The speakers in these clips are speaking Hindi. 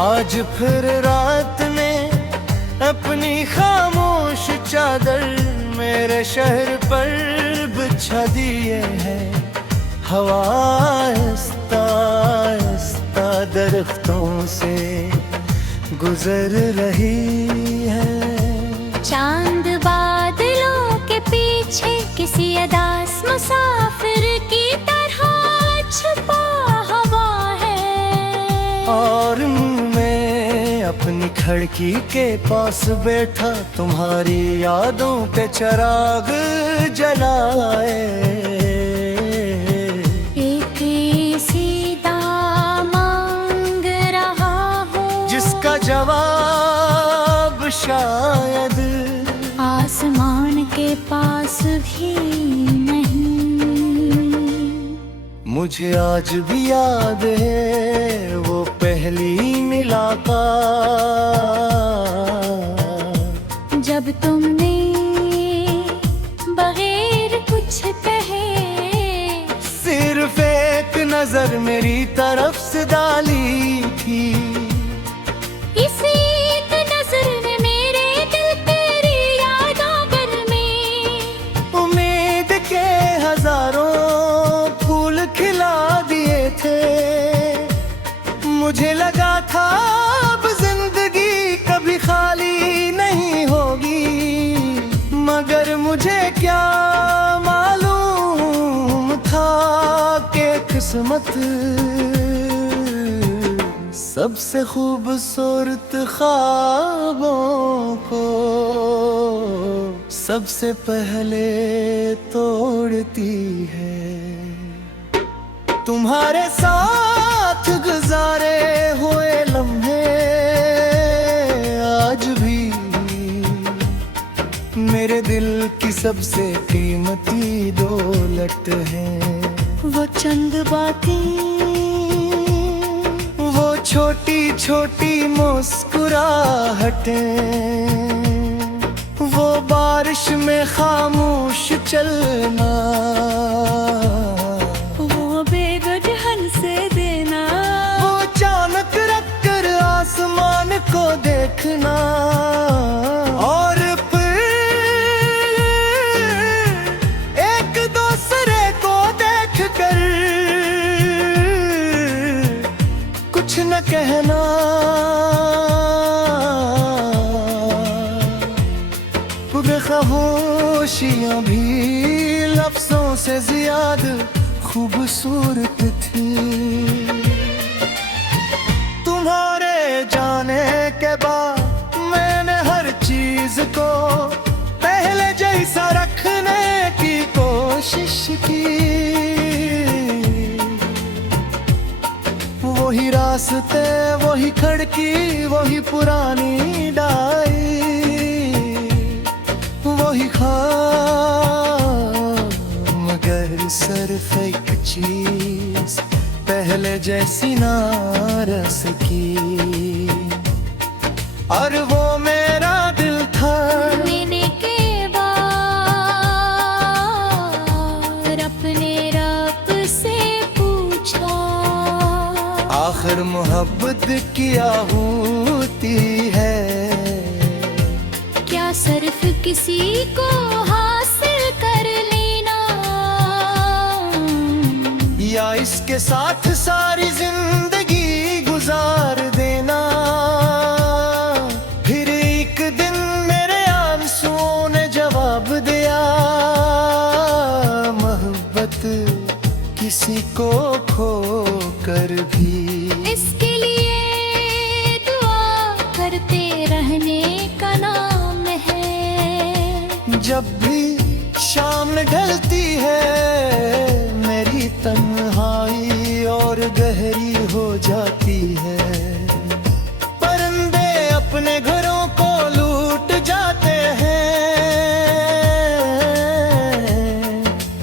आज फिर रात ने अपनी खामोश चादर मेरे शहर पर बिछा दिए है। हवा आहिस्ता आहिस्ता दरख्तों से गुजर रही है। चांद बादलों के पीछे किसी अदास मुसाफिर की तरह छुपा हुआ है। और मैं अपनी खिड़की के पास बैठा तुम्हारी यादों पे चिराग जलाए। एक सीधा मांग रहा हूँ जिसका जवाब शायद आसमान के पास भी नहीं। मुझे आज भी याद है वो पहली मुलाकात, जब तुमने बगैर कुछ कहे सिर्फ एक नजर मेरी तरफ से डाली थी। इसी एक नजर ने मेरे दिल तेरी यादों पर में उम्मीद के हजारों फूल खिला दिए थे। मुझे लगा था अब जिंदगी कभी खाली नहीं होगी, मगर मुझे क्या मालूम था कि किस्मत सबसे खूबसूरत ख्वाबों को सबसे पहले तोड़ती है। तुम्हारे साथ गुजारे हुए लम्हे आज भी मेरे दिल की सबसे कीमती दौलत है। वो चंद बातें, वो छोटी छोटी मुस्कुराहटें, वो बारिश में खामोश चलना, वो बेवजह से देना, वो अचानक रख कर आसमान को देखना, और फिर एक दूसरे को देख कर कुछ न कहना। खामोशियाँ भी लफ्जों से ज्यादा खूबसूरत थी। तुम्हारे जाने के बाद मैंने हर चीज को पहले जैसा रखने की कोशिश की। वही रास्ते, वही खिड़की, वही पुरानी डाई, वही ख्वाब, मगर सिर्फ एक चीज पहले जैसी ना रस की, और वो मेरा दिल था। मिलने के बाद अपने रब से पूछा, आखिर मोहब्बत क्या होती है? क्या सिर्फ किसी को हासिल कर लेना, या इसके साथ सारी जिंदगी गुजार देना? फिर एक दिन मेरे आंसुओं ने जवाब दिया, मोहब्बत किसी को खो कर भी इसके लिए दुआ करते रहने का नाम है। जब भी शाम ढलती है मेरी तन्हाई और गहरी हो जाती है। परिंदे अपने घरों को लूट जाते हैं,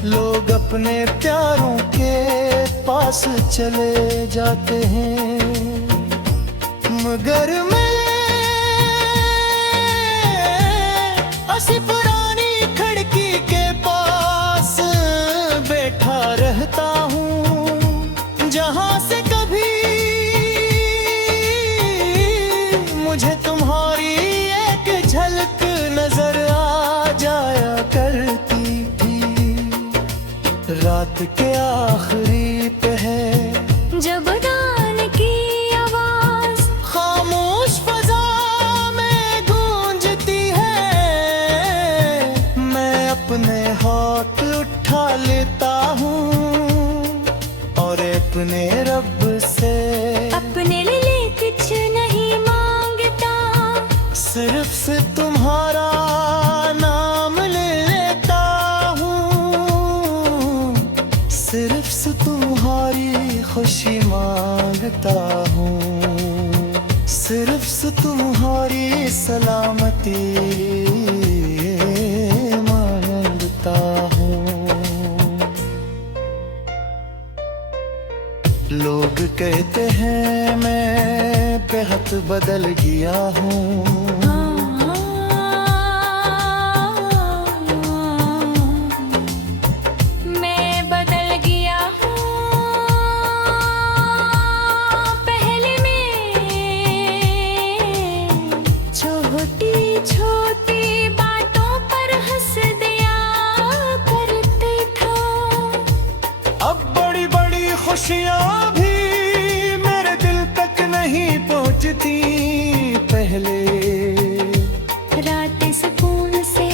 लोग अपने प्यारों के पास चले जाते हैं, मगर मैं ऐसी पुरानी खिड़की के पास बैठा रहता हूँ, जहाँ से कभी आखिरी पे है। जब दान की आवाज खामोश फजा में गूंजती है, मैं अपने हाथ उठा लेता हूँ और अपने रब से अपने लिए कुछ नहीं मांगता, सिर्फ से तुम्हारा नाम ले लेता हूँ, सिर्फ से तुम्हारी खुशी मांगता हूँ, सिर्फ से तुम्हारी सलामती मांगता हूँ। लोग कहते हैं मैं बेहद बदल गया हूँ, मैं बदल गया हूँ। पहले मैं छोटी छोटी बातों पर हंस दिया करते था, अब बड़ी बड़ी खुशियाँ भी मेरे दिल तक नहीं पहुँचती। पहले रात सुकून से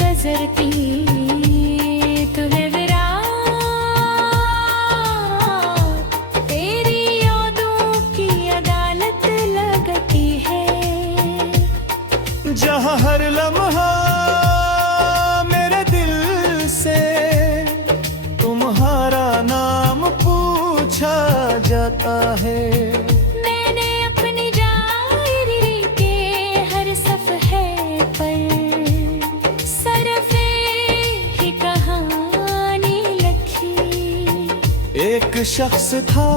गुजरती तो है विराट, तेरी यादों की अदालत लगती है, जहाँ हर लम्हा मेरे दिल से तुम्हारा नाम पूछा जाता है। मैंने अपनी डायरी के हर सफ़े पर सरफे ही कहानी लिखी। एक शख्स था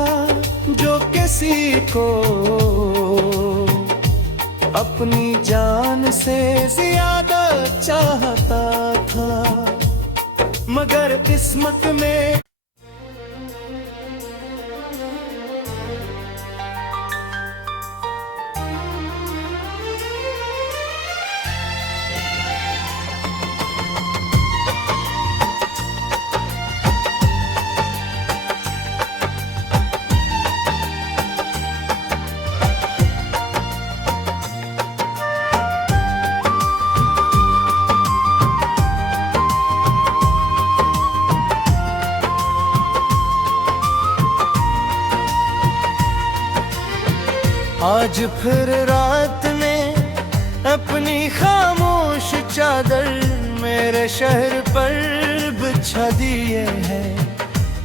जो किसी को अपनी जान से ज्यादा चाहता था, मगर किस्मत में आज फिर रात में अपनी खामोश चादर मेरे शहर पर बिछा दिए हैं।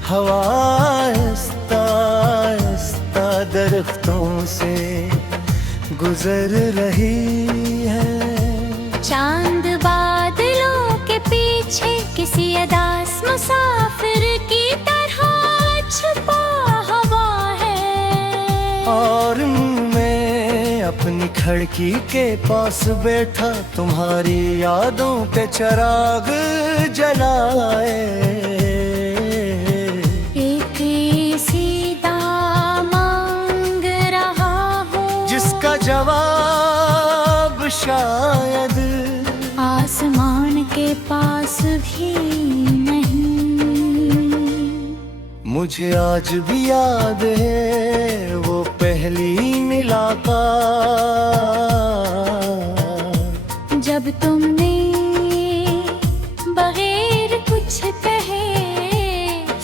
हवा आहिस्ता आहिस्ता दरख्तों से गुजर रही है। चांद बादलों के पीछे किसी अदास मुसाफिर की तरह छुपा हुआ है, और मैं अपनी खिड़की के पास बैठा तुम्हारी यादों पे चिराग जलाए। एक सीधा मांग रहा हूँ जिसका जवाब शायद आसमान के पास भी नहीं। मुझे आज भी याद है वो पहली मुलाकात, जब तुमने बगैर कुछ कहे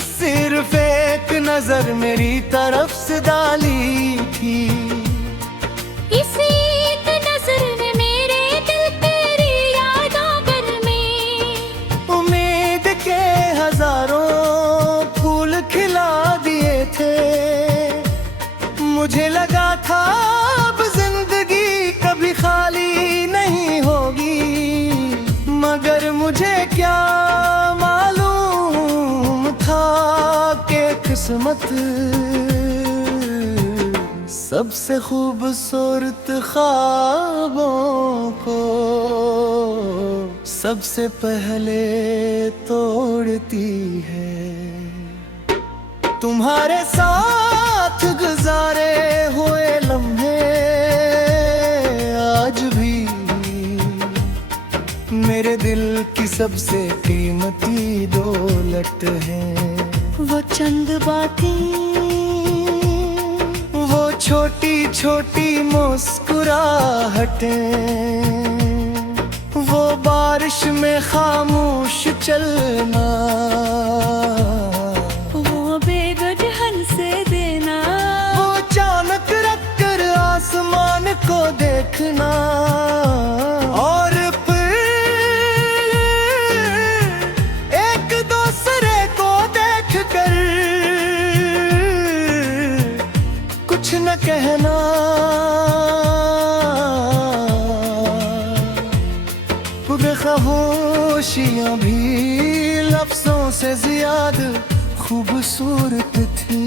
सिर्फ एक नजर मेरी तरफ से डाली थी। इसी एक नजर ने मेरे दिल तेरी यादों पर में उम्मीद के हजारों फूल खिला दिए थे। मुझे लगा था अब जिंदगी कभी खाली नहीं होगी, मगर मुझे क्या मालूम था कि किस्मत सबसे खूबसूरत ख्वाबों को सबसे पहले तोड़ती है। तुम्हारे साथ गुजारे हुए लम्हे आज भी मेरे दिल की सबसे कीमती दौलत है। चंद बातें, वो छोटी छोटी मुस्कुराहटें, वो बारिश में खामोश चलना, वो बेगुज हंसे देना, वो अचानक रख कर आसमान को देखना, और फिर एक दूसरे को देख कर कुछ न कहना। बेखामोशियां भी लफ्जों से ज्यादा खूबसूरत थी।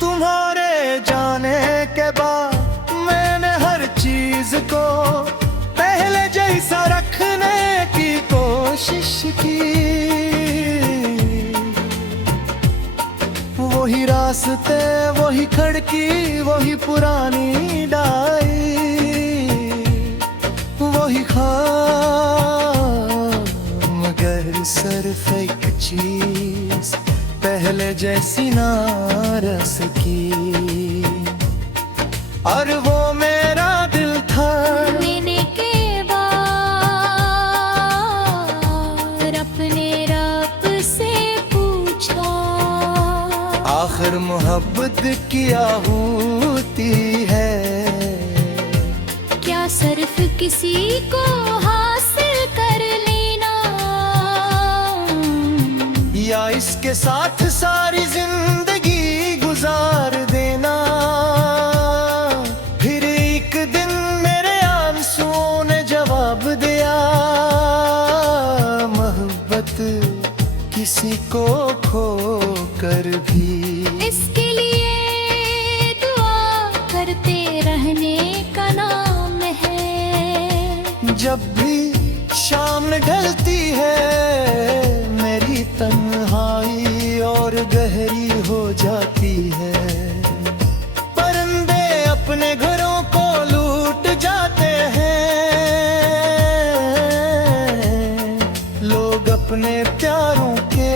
तुम्हारे जाने के बाद मैंने हर चीज को पहले जैसा रखने की कोशिश की। वही रास्ते, वही खिड़की, वही पुरानी डाई, वही ख्वाब, मगर सिर्फ एक चीज पहले जैसी नारस की, और वो मेरा दिल था। लेने के बाद अपने रब से पूछा, आखिर मोहब्बत क्या होती है? क्या सिर्फ किसी को हासिल कर लेना, या इसके साथ सारी जिंदगी गुजार देना? फिर एक दिन मेरे आंसुओं ने जवाब दिया, मोहब्बत किसी को खो कर भी इसके लिए दुआ करते रहने का नाम है। जब भी शाम ढलती है मेरी तन्हाई और गहरी हो जाती है। परिंदे अपने घरों को लूट जाते हैं, लोग अपने प्यारों के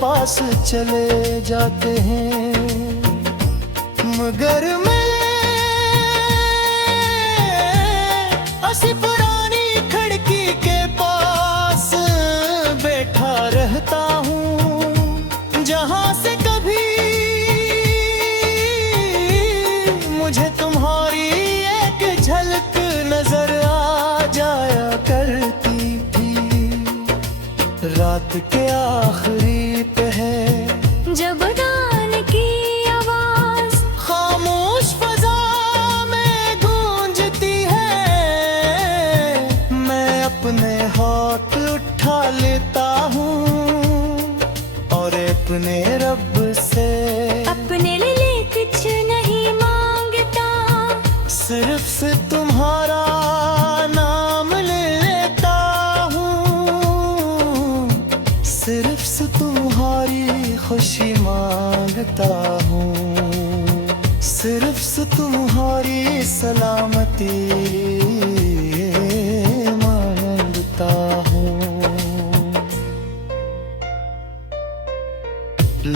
पास चले जाते हैं, मगर मैं ऐसी पुरानी खिड़की के पास बैठा रहता हूँ, जहाँ से कभी मुझे तुम्हारी एक झलक नजर आ जाया करती थी। रात के आखिरी पहर जब डाल की आवाज खामोश फजा में गूंजती है, मैं अपने हाथ उठा लेता हूँ और अपने रब से अपने लिए कुछ नहीं मांगता, सिर्फ से तुम्हारा नाम ले लेता हूँ, सिर्फ से तुम्हारी खुशी मांगता हूँ, सिर्फ से तुम्हारी सलामती मांगता हूँ।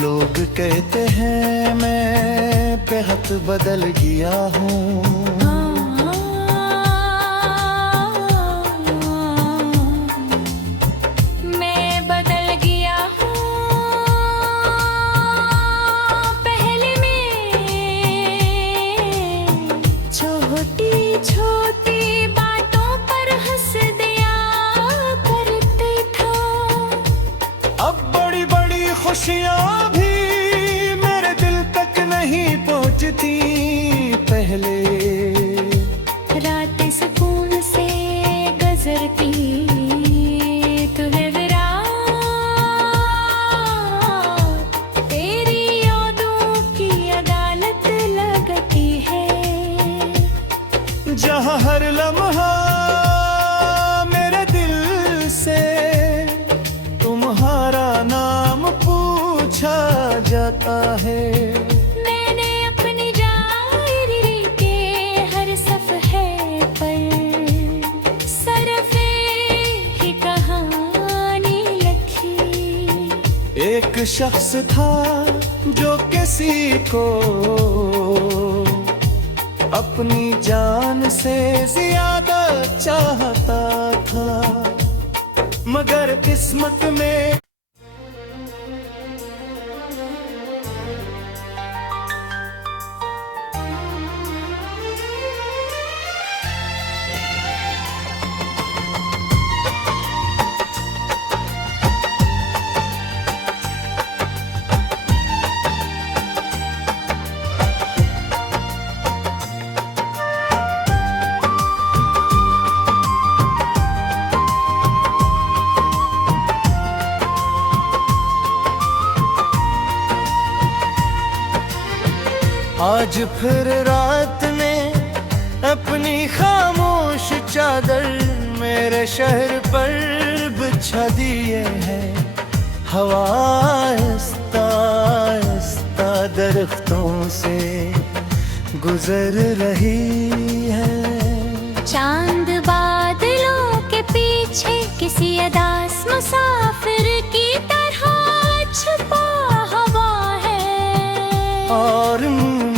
लोग कहते हैं मैं बेहद बदल गया हूँ, मैं बदल गया हूँ। पहले मैं छोटी छोटी बातों पर हंस दिया करते था, अब बड़ी बड़ी खुशियाँ भी मेरे दिल तक नहीं पहुँचती। पहले रात सुकून से गुजरती तो है विराट, तेरी यादों की अदालत लगती है, जहाँ हर लम्हा मेरे दिल से तुम्हारा नाम पूछा जाता है। मैंने अपनी डायरी के हर सफ़े पर सिर्फ एक ही कहानी लिखी, एक शख्स था जो किसी को अपनी जान से ज्यादा चाहता था, मगर किस्मत में आज फिर रात ने अपनी खामोश चादर मेरे शहर पर बिछा दिए है। हवा आहिस्ता आहिस्ता दरख्तों से गुजर रही है। चांद बादलों के पीछे किसी अदास मुसाफिर की तरह छुपा हुआ है। और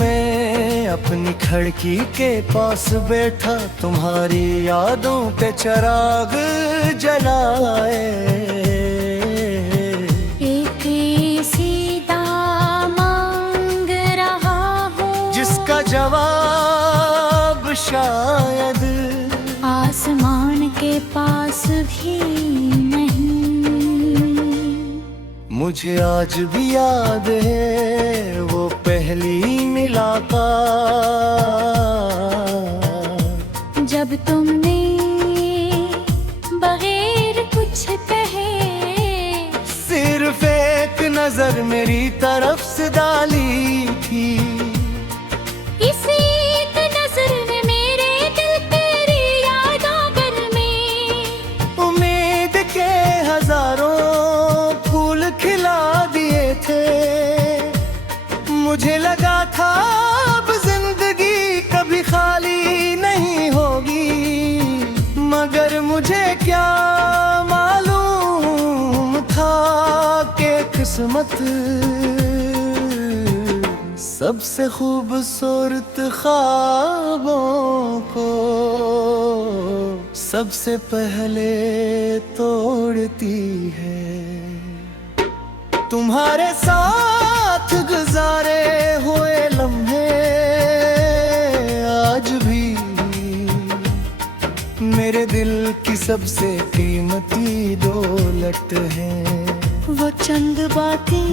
मैं अपनी खिड़की के पास बैठा तुम्हारी यादों पे चिराग जलाए। एक सीधा मांग रहा हूँ जिसका जवाब शायद आसमान के पास भी नहीं। मुझे आज भी याद है वो पहली मुलाकात, जब तुमने बगैर कुछ कहे सिर्फ एक नजर मेरी तरफ से डाली थी। इसी एक नजर में मेरे दिल तेरी यादों में उम्मीद के हजारों फूल खिला दिए थे। मुझे लगा था अब जिंदगी कभी खाली नहीं होगी, मगर मुझे क्या मालूम था कि किस्मत सबसे खूबसूरत ख्वाबों को सबसे पहले तोड़ती है। तुम्हारे साथ गुजारे हुए लम्हे आज भी मेरे दिल की सबसे कीमती दौलत है। वो चंद बातें,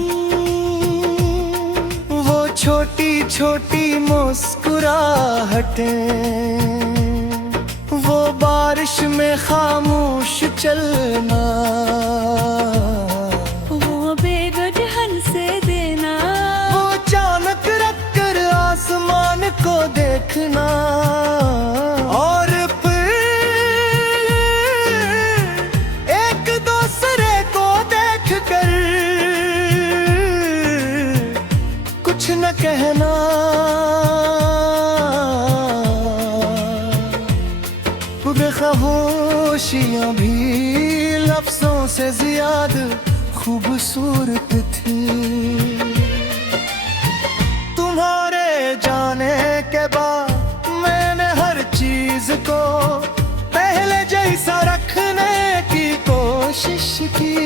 वो छोटी छोटी मुस्कुराहटें, वो बारिश में खामोश चलना, वो बेगुनाह से देना, वो अचानक रख कर आसमान को देखना, और फिर एक दूसरे को देख कर कुछ न कहना। खामोशियाँ भी लफ्जों से ज्यादा खूबसूरत थी। तुम्हारे जाने के बाद मैंने हर चीज को पहले जैसा रखने की कोशिश की।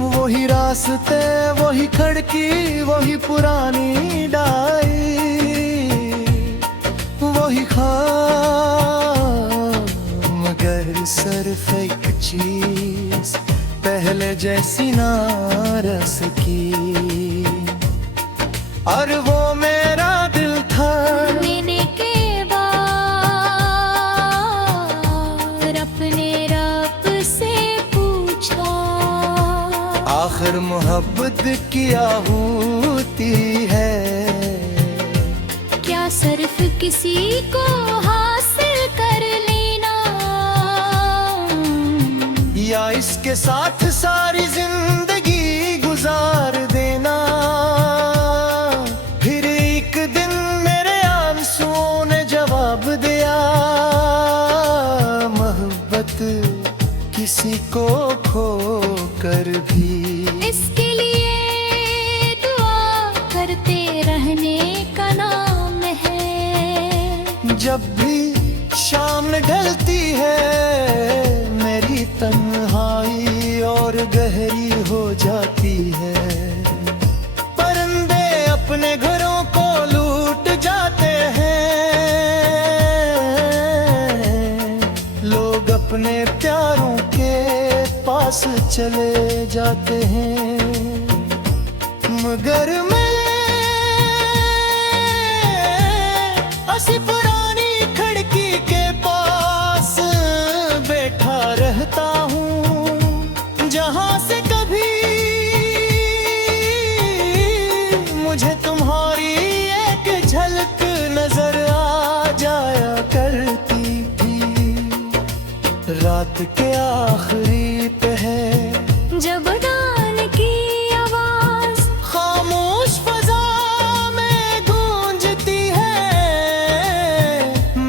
वही रास्ते, वही खिड़की, वही पुरानी डायरी, वही ख्वाब, मगर सिर्फ एक चीज पहले जैसी नारस की, और वो मेरा दिल था। लेने के बाद अपने रब से पूछा, आखिर मोहब्बत क्या होती है? क्या सिर्फ किसी को हासिल कर लेना, या इसके साथ सारी जिंदगी गुजार देना? फिर एक दिन मेरे आंसुओं ने जवाब दिया, मोहब्बत किसी को को खो कर भी। इसके लिए दुआ करते रहने का नाम है। जब भी शाम ढलती है मेरी तन्हाई और गहरी हो जाती है। परिंदे अपने घरों को लूट जाते हैं, लोग अपने प्यारों के पास चले जाते हैं, मगर मैं ऐसी पुरानी खिड़की के पास बैठा रहता हूँ जहाँ से कभी मुझे तुम्हारी एक झलक नजर आ जाया करती थी। रात के आखिरी पहर जब अज़ान की आवाज खामोश फजा में गूंजती है,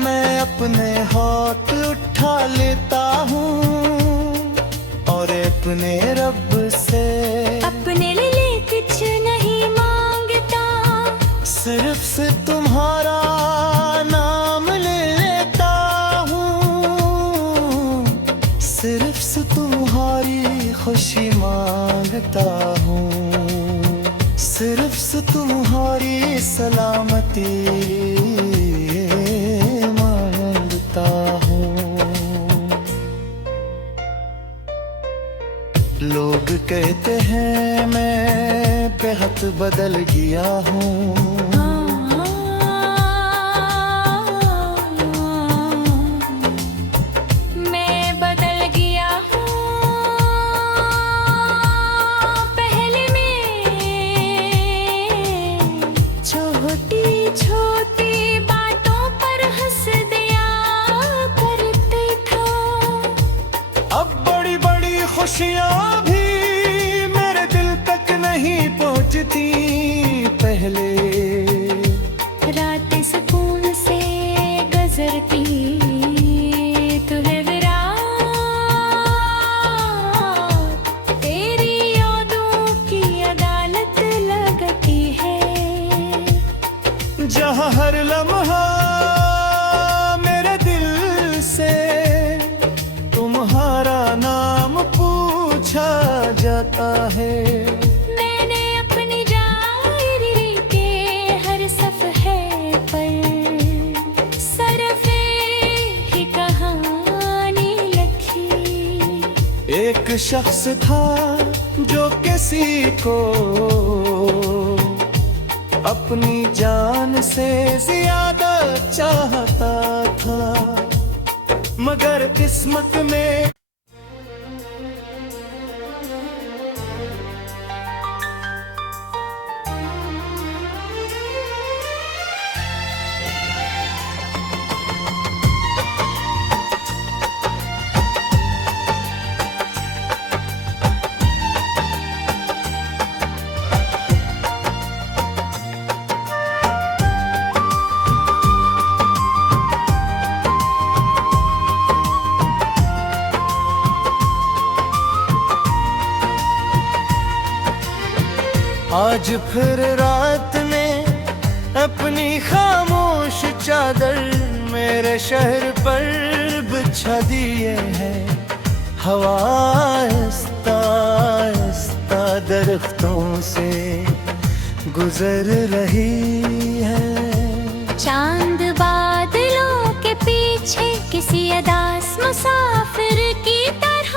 मैं अपने हाथ उठा लेता हूँ और अपने रब से अपने लिए कुछ नहीं मांगता, सिर्फ से तुम्हारा नाम ले लेता हूँ, सिर्फ से तुम्हारी खुशी मांगता हूँ, सिर्फ से तुम्हारी सलामती मांगता हूँ। लोग कहते हैं मैं बेहद बदल गया हूँ, मैं बदल गया हूँ। पहले मैं छोटी छोटी बातों पर हंस दिया करते था, अब बड़ी बड़ी खुशियाँ भी मेरे दिल तक नहीं पहुँचती। पहले रात सुकून से गुजरती तो है विराट, तेरी यादों की अदालत लगती है, जहाँ हर लम्हा मेरे दिल से तुम्हारा नाम पूछा जाता है। मैंने अपनी डायरी के हर सफ़े पर सरफ़े ही कहानी लिखी। एक शख्स था जो किसी को अपनी जान से ज्यादा चाहता था, मगर किस्मत में आज फिर रात ने अपनी खामोश चादर मेरे शहर पर बिछा दिए है। हवा आहिस्ता आहिस्ता दरख्तों से गुजर रही है। चांद बादलों के पीछे किसी अदास मुसाफिर की तरह